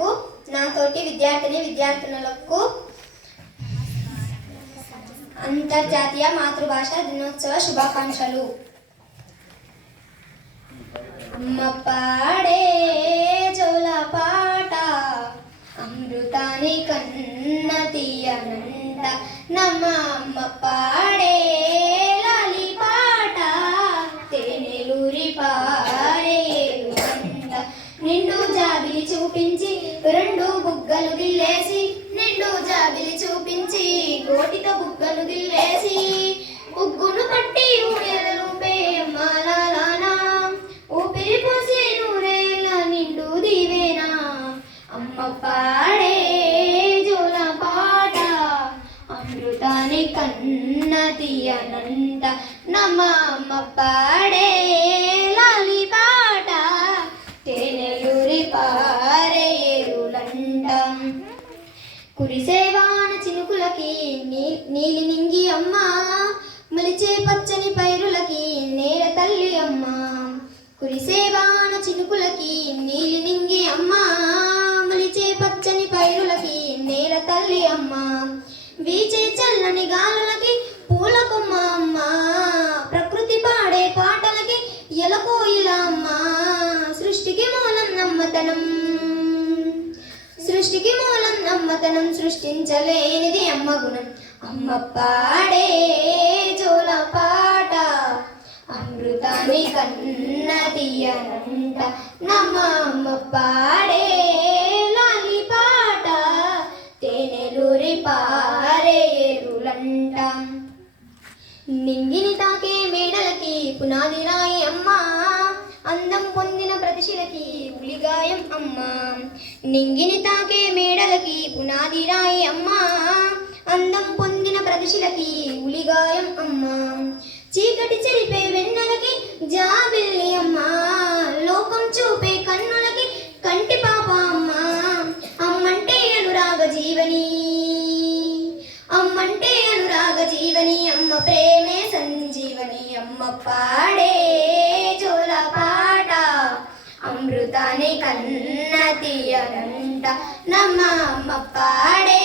విద్యార్థులకు నాతోటి విద్యార్థినులకు అంతర్జాతీయ మాతృభాష దినోత్సవ శుభాకాంక్షలు. అమ్మ పాడే జోల పాట అమృతాని కన్న తీయనంట నమ్మ అమ్మ పాడే లాలి పాట తేనెలూరి పారేలుంట నిండు జాబిలి చూపించి రెండు బుగ్గలు గిల్లేసి నిండు జాబిలి చూపించి కోటితో బుగ్గలు గిల్లేసి బుగ్గును పట్టి ఊయలూపే మాలానా ఊపిరి పోసి నూరేళ్ళ నిండు దీవేనా అమ్మ పాడే జోల పాట అమృతాని కన్న తీయనంట నమ్మ అమ్మ పాడే లాలి పాట తేనెలూరి పారేరులంట కురిసేవాన చినుకులకి నీలి నింగి అమ్మ మలిచే పచ్చని పైరులకి నేల తల్లి అమ్మ కురిసేవాన చినుకులకి నీలి నింగి అమ్మ మలిచే పచ్చని పైరులకి నేల తల్లి అమ్మ వీచే చల్లని గాలులకి పూల కొమ్మ అమ్మ ప్రకృతి పాడే పాటలకి ఎలకోయిల అమ్మ సృష్టికి మూలం నమ్మతనం సృష్టించలేనిది అమ్మ గుణం అమ్మ పాడే జోల పాట అమృతాని కన్న తీయనంట నమ్మ అమ్మ పాడే లాలి పాట తేనెలూరి పారేరులంట నింగిని తాకే మేడలకి పునాది రాయి అమ్మ అందం పొందిన ప్రతిశిలకి ఉలిగాయం అమ్మ నింగిని తాకే మేడలకి పునాది రాయి అమ్మ అందం పొందిన ప్రతిశిలకి ఉలిగాయం అమ్మ చీకటి చెరిపే వెన్నెలకి జాబిల్లి అమ్మ లోకం చూపే కన్నులకి కంటి పాప అమ్మ అమ్మంటే అనురాగ జీవని అమ్మ ప్రేమే సంజీవని అమ్మ పాడే జోల పాట అమృతాని కన్న తీయనంట నమ్మ అమ్మ పాడే